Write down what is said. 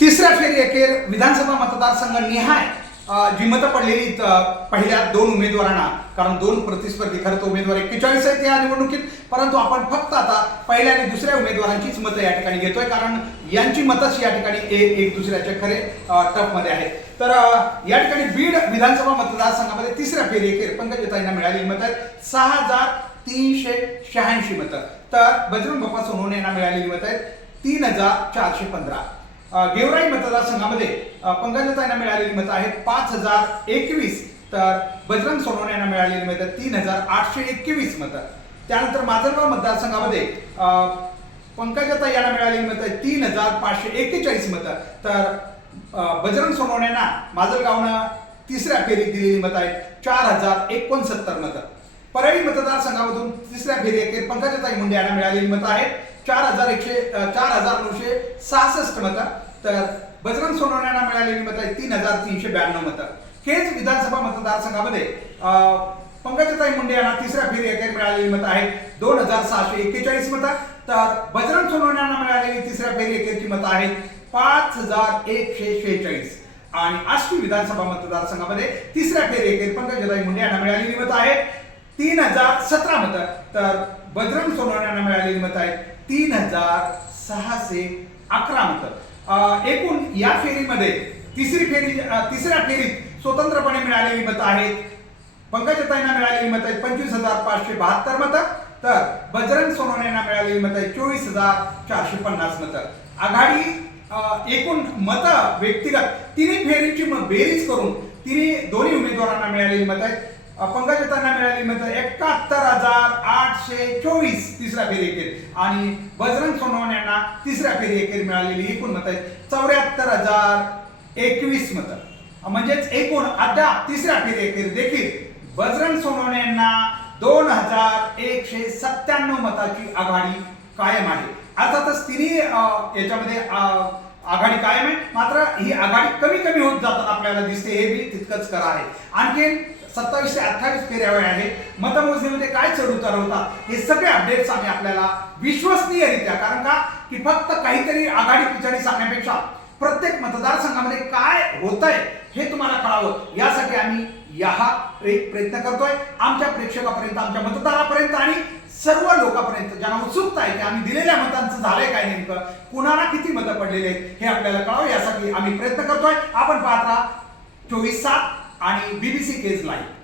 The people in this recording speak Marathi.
तिसऱ्या फेरी अखेर विधानसभा मतदारसंघ निहाय जी मतं पडलेली पहिल्या दोन उमेदवारांना कारण दोन प्रतिस्पर्धी खरं तर उमेदवार एक्केचाळीस आहेत या निवडणुकीत परंतु आपण फक्त आता पहिल्या आणि दुसऱ्या उमेदवारांचीच मतं या ठिकाणी घेतोय कारण यांची मतच या ठिकाणी एक एक दुसऱ्याचे खरे टफमध्ये आहेत. तर या ठिकाणी बीड विधानसभा मतदारसंघामध्ये तिसऱ्या फेरी अखेर पंकजताईंना मिळालेली मतं आहेत. सहा हजार तीनशे शहाऐंशी मतं. तर बजरंग बाप्पा सोनवणे यांना मिळालेली मतं आहेत. तीन हजार चारशे पंधरा. गेवराई मतदारसंघामध्ये अ, पंकजाताईंना मिळालेली मतं आहेत पाच हजार एकवीस तर बजरंग सोनवणे यांना मिळालेली मतं तीन हजार आठशे एकवीस मतं. त्यानंतर माजलगाव मतदारसंघामध्ये अ, पंकजाताई यांना मिळालेली मतं तीन हजार पाचशे एक्केचाळीस मतं. तर अ, बजरंग सोनवणेंना माजलगावनं तिसऱ्या फेरीत दिलेली मतं आहेत चार हजार एकोणसत्तर मतं. परळी मतदारसंघामधून तिसऱ्या फेरी अखेर पंकजाताई मुंडे यांना मिळालेली मतं आहेत चार हजार एकशे चार हजार नऊशे सहासष्ट मतं. तर बजरंग सोनवणे मिळालेली मतं आहेत तीन हजार तीनशे ब्याण्णव मतं. केज विधानसभा मतदारसंघामध्ये पंकजताई मुंडे यांना तिसऱ्या फेरी अखेर मिळालेली मतं आहेत. दोन हजार सहाशे एक्केचाळीस मतं. तर बजरंग सोनवण्यांना मिळालेली तिसऱ्या फेरी अखेरची मतं आहेत पाच हजार एकशे शेहेचाळीस. आणि आष्टी विधानसभा मतदारसंघामध्ये तिसऱ्या फेरी अखेर पंकजताई मुंडे यांना मिळालेली मतं आहेत. तीन हजार सतरा मतं. तर बजरंग सोनवणे मिळालेली मतं आहेत तीन हजार सहाशे अकरा मतं. एकूण या फेरीमध्ये तिसरी फेरी तिसऱ्या फेरीत स्वतंत्रपणे मिळालेली मतं आहेत. पंकजताईंना मिळालेली मतं आहेत पंचवीस हजार पाचशे बहात्तर मतं. तर बजरंग सोनवणे यांना मिळालेली मतं आहेत चोवीस हजार चारशे पन्नास मतं. आघाडी एकूण मतं व्यक्तिगत तिन्ही फेरीची बेरीज करून तिन्ही दोन्ही उमेदवारांना मिळालेली मतं आहेत. पंकजताईंना मिळालेली मतं एकाहत्तर हजार आठशे चोवीस तिसऱ्या फेरी अखेर आणि बजरंग सोनवण यांना तिसऱ्या फेरी अखेर मिळालेली एकूण मत आहेत. चौऱ्याहत्तर हजार एकवीस मतं. म्हणजेच एकूण अद्याप तिसऱ्या फेरी अखेर देखील बजरंग सोनवणे यांना दोन हजार एकशे सत्त्याण्णव मताची आघाडी कायम आहे. अर्थातच तिन्ही अं, याच्यामध्ये आघाडी कायम आहे. मात्र ही आघाडी कमी कमी होत जाताना आपल्याला दिसते हे बी तितकंच करा आहे. आणखीन सत्तावीस ते अठ्ठावीस फेऱ्या वेळ आहे. मतमोजणीमध्ये काय चढ उतार होतात हे सगळे अपडेट्स आम्ही आपल्याला विश्वसनीयरित्या कारण का? की फक्त काहीतरी आघाडी पिछाडी सांगण्यापेक्षा प्रत्येक मतदारसंघामध्ये काय होत आहे हे तुम्हाला कळावं. यासाठी आम्ही या हा एक प्रयत्न करतोय. आमच्या प्रेक्षकापर्यंत आमच्या मतदारापर्यंत आणि सर्व लोकांपर्यंत ज्यांना उत्सुकता आहे की आम्ही दिलेल्या मतांचं झालंय काय नेमकं कुणाला किती मतं पडलेले आहेत हे आपल्याला कळावं. यासाठी आम्ही प्रयत्न करतोय. आपण पाहता चोवीस सात आणि बीबीसी केज लाईव्ह